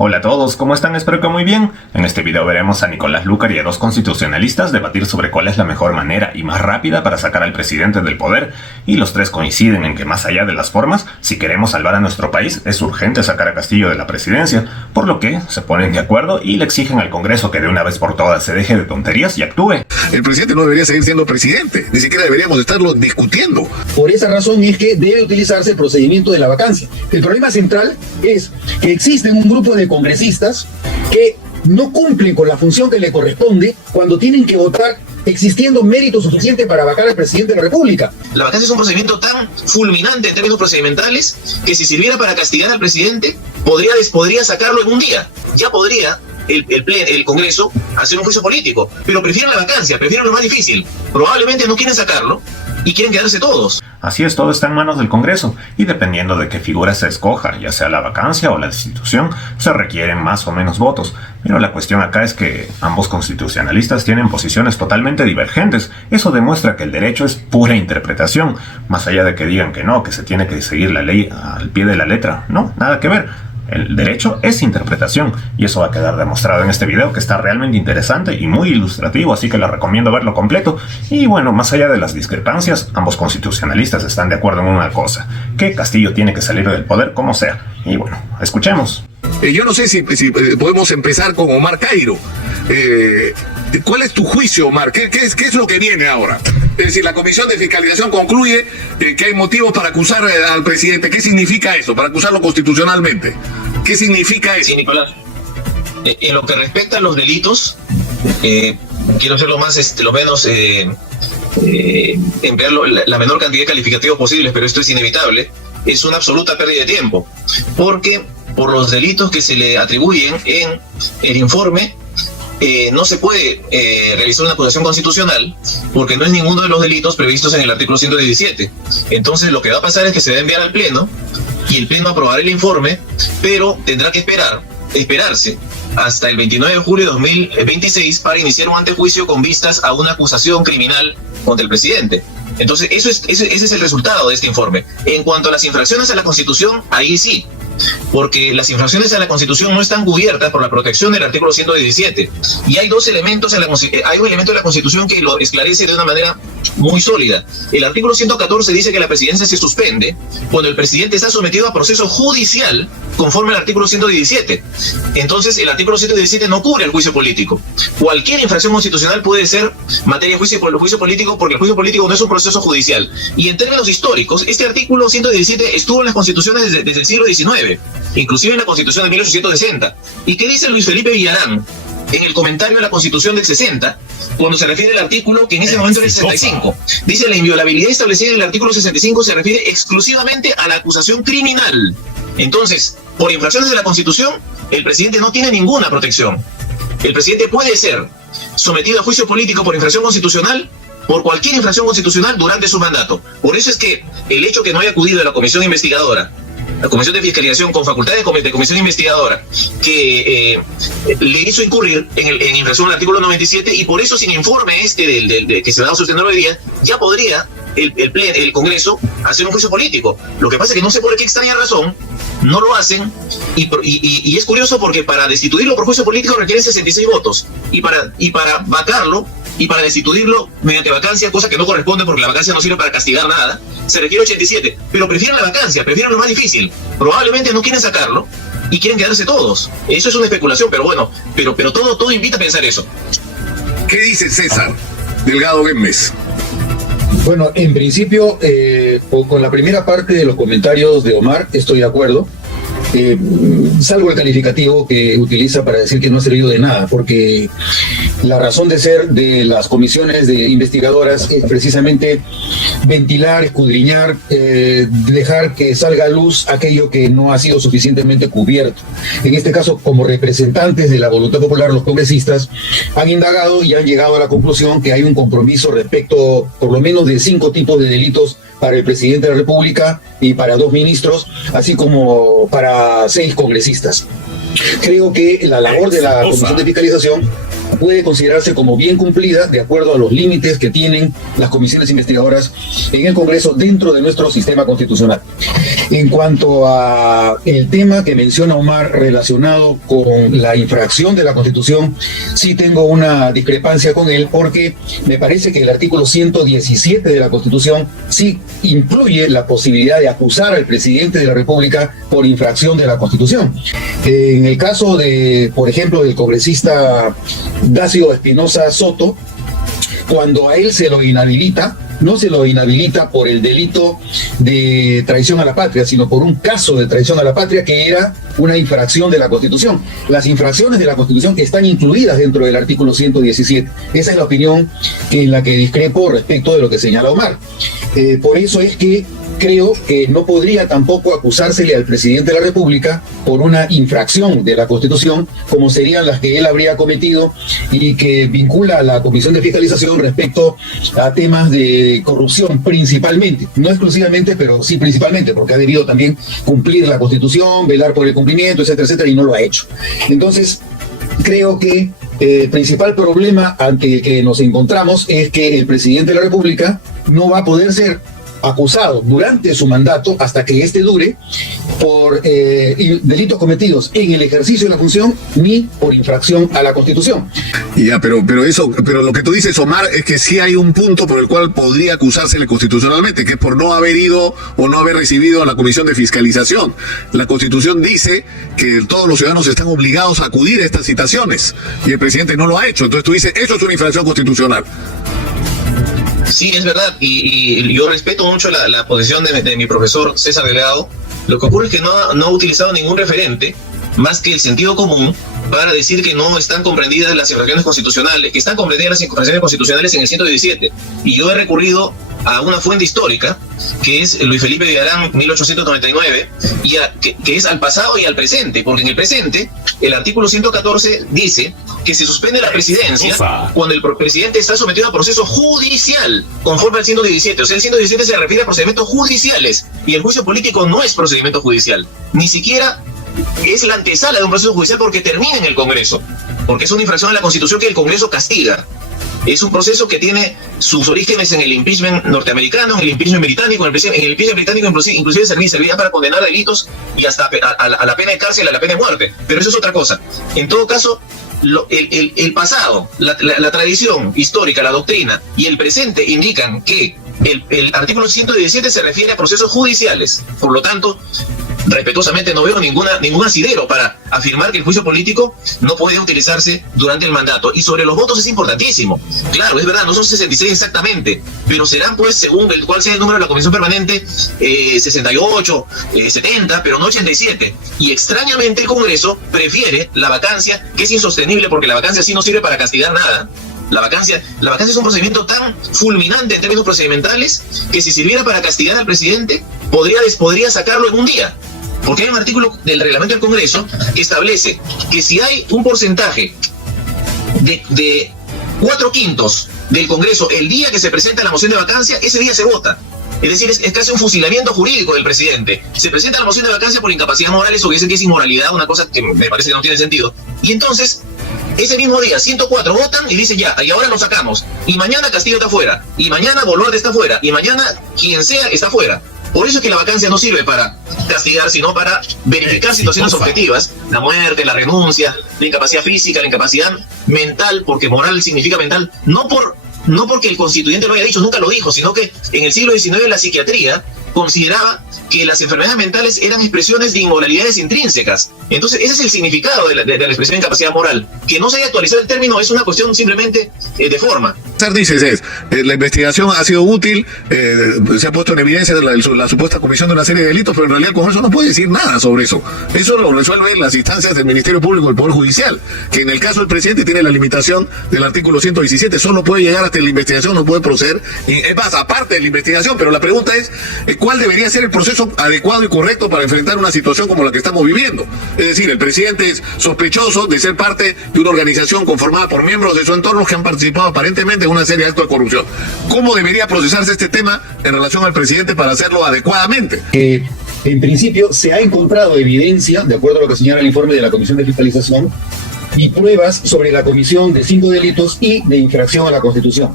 Hola a todos, ¿cómo están? Espero que muy bien. En este video veremos a Nicolás Lucar y a dos constitucionalistas debatir sobre cuál es la mejor manera y más rápida para sacar al presidente del poder, y los tres coinciden en que más allá de las formas, si queremos salvar a nuestro país, es urgente sacar a Castillo de la presidencia, por lo que se ponen de acuerdo y le exigen al Congreso que de una vez por todas se deje de tonterías y actúe. El presidente no debería seguir siendo presidente, ni siquiera deberíamos estarlo discutiendo. Por esa razón es que debe utilizarse el procedimiento de la vacancia. El problema central es que existen un grupo de congresistas que no cumplen con la función que le corresponde cuando tienen que votar existiendo mérito suficiente para vacar al presidente de la República. La vacancia es un procedimiento tan fulminante en términos procedimentales que si sirviera para castigar al presidente, podría sacarlo en un día. Ya podría el Congreso hacer un juicio político, pero prefieren la vacancia, prefieren lo más difícil. Probablemente no quieren sacarlo y quieren quedarse todos. Así es, todo está en manos del Congreso, y dependiendo de qué figura se escoja, ya sea la vacancia o la destitución, se requieren más o menos votos. Pero la cuestión acá es que ambos constitucionalistas tienen posiciones totalmente divergentes. Eso demuestra que el derecho es pura interpretación, más allá de que digan que no, que se tiene que seguir la ley al pie de la letra. No, nada que ver. El derecho es interpretación, y eso va a quedar demostrado en este video, que está realmente interesante y muy ilustrativo, así que les recomiendo verlo completo. Y bueno, más allá de las discrepancias, ambos constitucionalistas están de acuerdo en una cosa: que Castillo tiene que salir del poder como sea. Y bueno, escuchemos. Yo no sé si podemos empezar con Omar Cairo. ¿Cuál es tu juicio, Omar? ¿Qué es lo que viene ahora? Es decir, la Comisión de Fiscalización concluye que hay motivos para acusar al presidente. ¿Qué significa eso? Para acusarlo constitucionalmente. ¿Qué significa eso? Sí, Nicolás. En lo que respecta a los delitos, quiero ser lo menos emplear la menor cantidad de calificativos posibles, pero esto es inevitable. Es una absoluta pérdida de tiempo, porque por los delitos que se le atribuyen en el informe, no se puede realizar una acusación constitucional porque no es ninguno de los delitos previstos en el artículo 117. Entonces lo que va a pasar es que se va a enviar al Pleno y el Pleno aprobará el informe, pero tendrá que esperarse hasta el 29 de julio de 2026 para iniciar un antejuicio con vistas a una acusación criminal contra el presidente. Entonces ese es el resultado de este informe. En cuanto a las infracciones a la Constitución, ahí sí, porque las infracciones a la Constitución no están cubiertas por la protección del artículo 117. Y hay hay un elemento de la Constitución que lo esclarece de una manera muy sólida. El artículo 114 dice que la presidencia se suspende cuando el presidente está sometido a proceso judicial conforme al artículo 117. Entonces el artículo 117 no cubre el juicio político. Cualquier infracción constitucional puede ser materia de juicio político, porque el juicio político no es un proceso judicial. Y en términos históricos, este artículo 117 estuvo en las constituciones desde el siglo XIX, inclusive en la Constitución de 1860. ¿Y qué dice Luis Felipe Villarán en el comentario de la Constitución del 60, cuando se refiere al artículo que en ese momento era el 65? Dice: la inviolabilidad establecida en el artículo 65 se refiere exclusivamente a la acusación criminal. Entonces, por infracciones de la Constitución, el presidente no tiene ninguna protección. El presidente puede ser sometido a juicio político por infracción constitucional, por cualquier infracción constitucional durante su mandato. Por eso es que el hecho que no haya acudido a la comisión investigadora, la Comisión de Fiscalización con facultades de comisión investigadora, que le hizo incurrir en infracción al artículo 97, y por eso sin informe que se va a sostener hoy día, ya podría el Congreso hacer un juicio político. Lo que pasa es que no sé por qué extraña razón no lo hacen, y es curioso porque para destituirlo por juicio político requieren 66 votos, y para vacarlo y para destituirlo mediante vacancia, cosa que no corresponde porque la vacancia no sirve para castigar nada, se requiere 87, pero prefieren la vacancia, prefieren lo más difícil. Probablemente no quieren sacarlo y quieren quedarse todos. Eso es una especulación, pero bueno, pero todo invita a pensar eso. ¿Qué dice César Delgado Guemes? Bueno, en principio, con la primera parte de los comentarios de Omar, estoy de acuerdo. Salvo el calificativo que utiliza para decir que no ha servido de nada, porque la razón de ser de las comisiones de investigadoras es precisamente ventilar, escudriñar, dejar que salga a luz aquello que no ha sido suficientemente cubierto. En este caso, como representantes de la voluntad popular, los congresistas han indagado y han llegado a la conclusión que hay un compromiso respecto por lo menos de 5 tipos de delitos para el presidente de la República y para 2 ministros, así como para 6 congresistas. Creo que la labor de la Comisión de Fiscalización puede considerarse como bien cumplida de acuerdo a los límites que tienen las comisiones investigadoras en el Congreso dentro de nuestro sistema constitucional. En cuanto a el tema que menciona Omar relacionado con la infracción de la Constitución, sí tengo una discrepancia con él, porque me parece que el artículo 117 de la Constitución sí incluye la posibilidad de acusar al presidente de la República por infracción de la Constitución. En el caso de, por ejemplo, del congresista Dacio Espinosa Soto, cuando a él se lo inhabilita, no se lo inhabilita por el delito de traición a la patria, sino por un caso de traición a la patria que era una infracción de la Constitución. Las infracciones de la Constitución están incluidas dentro del artículo 117. Esa es la opinión en la que discrepo respecto de lo que señala Omar. Por eso es que creo que no podría tampoco acusársele al presidente de la República por una infracción de la Constitución, como serían las que él habría cometido y que vincula a la Comisión de Fiscalización respecto a temas de corrupción principalmente, no exclusivamente, pero sí principalmente, porque ha debido también cumplir la Constitución, velar por el cumplimiento, etcétera, etcétera, y no lo ha hecho. Entonces, creo que el principal problema ante el que nos encontramos es que el presidente de la República no va a poder ser acusado durante su mandato, hasta que éste dure, por delitos cometidos en el ejercicio de la función, ni por infracción a la Constitución. Ya, pero lo que tú dices, Omar, es que sí hay un punto por el cual podría acusársele constitucionalmente, que es por no haber ido o no haber recibido a la Comisión de Fiscalización. La Constitución dice que todos los ciudadanos están obligados a acudir a estas citaciones, y el presidente no lo ha hecho. Entonces tú dices, eso es una infracción constitucional. Sí, es verdad, y yo respeto mucho la posición de mi profesor César Delgado. Lo que ocurre es que no ha utilizado ningún referente más que el sentido común para decir que no están comprendidas las infracciones constitucionales, que están comprendidas las infracciones constitucionales en el 117. Y yo he recurrido a una fuente histórica, que es Luis Felipe Villarán, 1899, que es al pasado y al presente, porque en el presente el artículo 114 dice que se suspende la presidencia cuando el presidente está sometido a proceso judicial, conforme al 117. O sea, el 117 se refiere a procedimientos judiciales, y el juicio político no es procedimiento judicial, ni siquiera es la antesala de un proceso judicial, porque termina en el Congreso, porque es una infracción a la Constitución que el Congreso castiga. Es un proceso que tiene sus orígenes en el impeachment norteamericano, en el impeachment británico. En el impeachment británico inclusive servía para condenar delitos y hasta a la pena de cárcel, a la pena de muerte. Pero eso es otra cosa. En todo caso, el pasado, la tradición histórica, la doctrina y el presente indican que el artículo 117 se refiere a procesos judiciales. Por lo tanto, respetuosamente no veo ningún asidero para afirmar que el juicio político no puede utilizarse durante el mandato. Y sobre los votos es importantísimo. Claro, es verdad, no son 66 exactamente, pero serán, pues, según cuál sea el número de la Comisión Permanente, 68, 70, pero no 87. Y extrañamente el Congreso prefiere la vacancia, que es insostenible, porque la vacancia sí no sirve para castigar nada. La vacancia es un procedimiento tan fulminante en términos procedimentales que si sirviera para castigar al presidente, podría sacarlo en un día. Porque hay un artículo del reglamento del Congreso que establece que si hay un porcentaje de 4/5 del Congreso el día que se presenta la moción de vacancia, ese día se vota. Es decir, es casi un fusilamiento jurídico del presidente. Se presenta la moción de vacancia por incapacidad moral, eso que dicen que es inmoralidad, una cosa que me parece que no tiene sentido. Y entonces, ese mismo día, 104 votan y dicen ya, y ahora lo sacamos. Y mañana Castillo está fuera, y mañana Boluarte está fuera, y mañana quien sea está fuera. Por eso es que la vacancia no sirve para castigar, sino para verificar situaciones objetivas: la muerte, la renuncia, la incapacidad física, la incapacidad mental, porque moral significa mental, no porque el constituyente lo haya dicho, nunca lo dijo, sino que en el siglo XIX la psiquiatría consideraba que las enfermedades mentales eran expresiones de inmoralidades intrínsecas. Entonces ese es el significado de la expresión de incapacidad moral. Que no se haya actualizado el término es una cuestión simplemente de forma. Dices la investigación ha sido útil, se ha puesto en evidencia la supuesta comisión de una serie de delitos, pero en realidad el Congreso no puede decir nada sobre eso. Eso lo resuelven las instancias del Ministerio Público y del Poder Judicial, que en el caso del presidente tiene la limitación del artículo 117, solo puede llegar hasta la investigación, no puede proceder. Y es más, aparte de la investigación, pero la pregunta es, ¿cuál debería ser el proceso adecuado y correcto para enfrentar una situación como la que estamos viviendo? Es decir, el presidente es sospechoso de ser parte de una organización conformada por miembros de su entorno que han participado aparentemente en una serie de actos de corrupción. ¿Cómo debería procesarse este tema en relación al presidente para hacerlo adecuadamente? En principio se ha encontrado evidencia, de acuerdo a lo que señala el informe de la Comisión de Fiscalización, y pruebas sobre la comisión de 5 delitos y de infracción a la Constitución.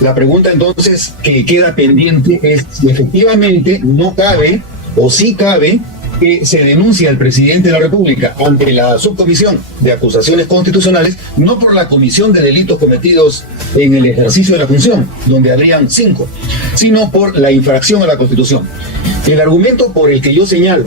La pregunta entonces que queda pendiente es si efectivamente no cabe o sí cabe que se denuncie al presidente de la República ante la subcomisión de acusaciones constitucionales, no por la comisión de delitos cometidos en el ejercicio de la función, donde habrían 5, sino por la infracción a la Constitución. El argumento por el que yo señalo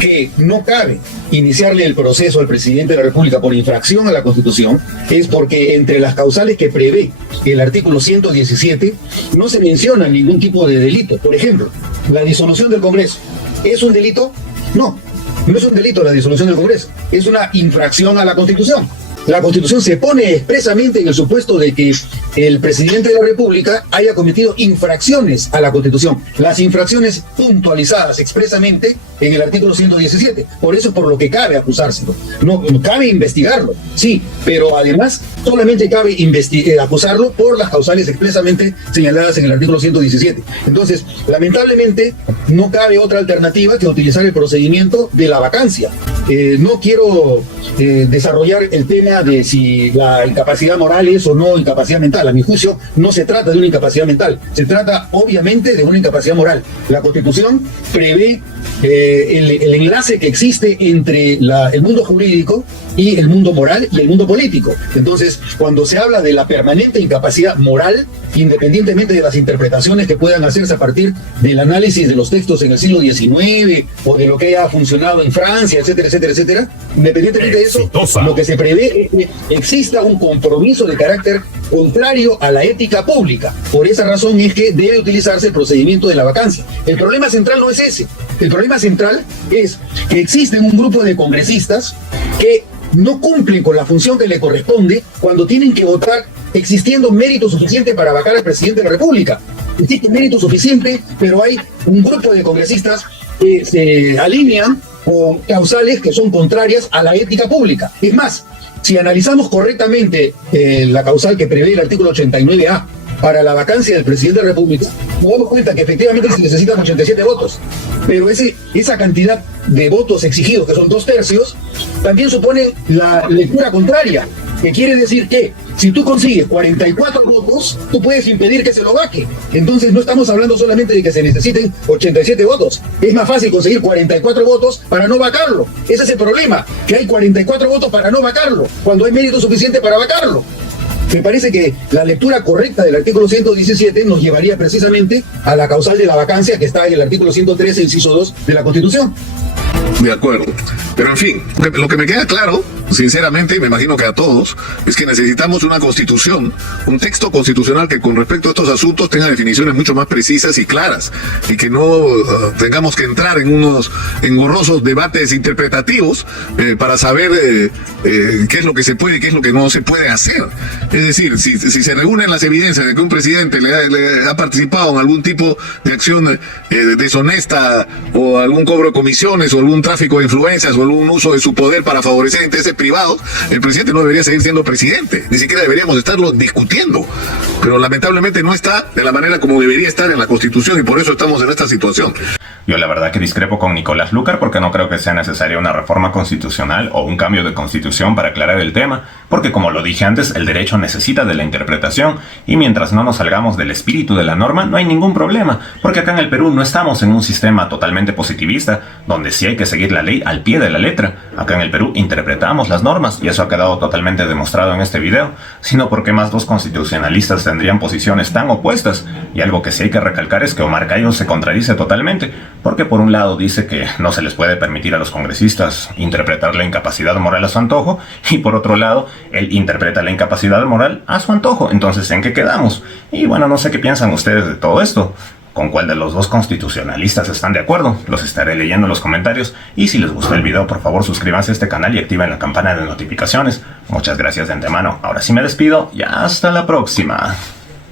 que no cabe iniciarle el proceso al presidente de la República por infracción a la Constitución es porque entre las causales que prevé el artículo 117 no se menciona ningún tipo de delito. Por ejemplo, la disolución del Congreso. ¿Es un delito? No, no es un delito la disolución del Congreso. Es una infracción a la Constitución. La Constitución se pone expresamente en el supuesto de que el presidente de la República haya cometido infracciones a la Constitución. Las infracciones puntualizadas expresamente en el artículo 117. Por eso es por lo que cabe acusárselo. No cabe investigarlo, sí, pero además solamente cabe acusarlo por las causales expresamente señaladas en el artículo 117. Entonces, lamentablemente, no cabe otra alternativa que utilizar el procedimiento de la vacancia. No quiero desarrollar el tema de si la incapacidad moral es o no incapacidad mental. A mi juicio, no se trata de una incapacidad mental, se trata obviamente de una incapacidad moral. La Constitución prevé el enlace que existe entre el mundo jurídico y el mundo moral y el mundo político. Entonces, cuando se habla de la permanente incapacidad moral, independientemente de las interpretaciones que puedan hacerse a partir del análisis de los textos en el siglo XIX o de lo que haya funcionado en Francia, etcétera, etcétera, etcétera, independientemente de eso, lo que se prevé es que exista un compromiso de carácter contrario a la ética pública. Por esa razón es que debe utilizarse el procedimiento de la vacancia. El problema central no es ese. El problema central es que existen un grupo de congresistas que no cumplen con la función que le corresponde cuando tienen que votar existiendo mérito suficiente para vacar al presidente de la República. Existe mérito suficiente, pero hay un grupo de congresistas que se alinean con causales que son contrarias a la ética pública. Es más, si analizamos correctamente la causal que prevé el artículo 89A para la vacancia del presidente de la República, nos damos cuenta que efectivamente se necesitan 87 votos, pero esa cantidad de votos exigidos, que son 2/3, también suponen la lectura contraria, que quiere decir que si tú consigues 44 votos, tú puedes impedir que se lo vaque. Entonces no estamos hablando solamente de que se necesiten 87 votos. Es más fácil conseguir 44 votos para no vacarlo. Ese es el problema, que hay 44 votos para no vacarlo, cuando hay mérito suficiente para vacarlo. Me parece que la lectura correcta del artículo 117 nos llevaría precisamente a la causal de la vacancia que está en el artículo 113, inciso 2 de la Constitución. De acuerdo. Pero en fin, lo que me queda claro, sinceramente, y me imagino que a todos, es que necesitamos una constitución, un texto constitucional que con respecto a estos asuntos tenga definiciones mucho más precisas y claras, y que no tengamos que entrar en unos engorrosos debates interpretativos para saber qué es lo que se puede y qué es lo que no se puede hacer. Es decir, si se reúnen las evidencias de que un presidente le ha participado en algún tipo de acción deshonesta o algún cobro de comisiones o algún tráfico de influencias o algún uso de su poder para favorecer intereses privados, el presidente no debería seguir siendo presidente, ni siquiera deberíamos estarlo discutiendo, pero lamentablemente no está de la manera como debería estar en la Constitución y por eso estamos en esta situación. Yo la verdad que discrepo con Nicolás Lucar porque no creo que sea necesaria una reforma constitucional o un cambio de constitución para aclarar el tema, porque como lo dije antes, el derecho necesita de la interpretación y mientras no nos salgamos del espíritu de la norma no hay ningún problema, porque acá en el Perú no estamos en un sistema totalmente positivista, donde sí hay que seguir la ley al pie de la letra. Acá en el Perú interpretamos las normas y eso ha quedado totalmente demostrado en este video, sino porque más dos constitucionalistas tendrían posiciones tan opuestas. Y algo que sí hay que recalcar es que Omar Cayo se contradice totalmente, porque por un lado dice que no se les puede permitir a los congresistas interpretar la incapacidad moral a su antojo, y por otro lado, él interpreta la incapacidad moral a su antojo. Entonces, ¿en qué quedamos? Y bueno, no sé qué piensan ustedes de todo esto. ¿Con cuál de los dos constitucionalistas están de acuerdo? Los estaré leyendo en los comentarios. Y si les gustó el video, por favor suscríbanse a este canal y activen la campana de notificaciones. Muchas gracias de antemano. Ahora sí me despido y hasta la próxima.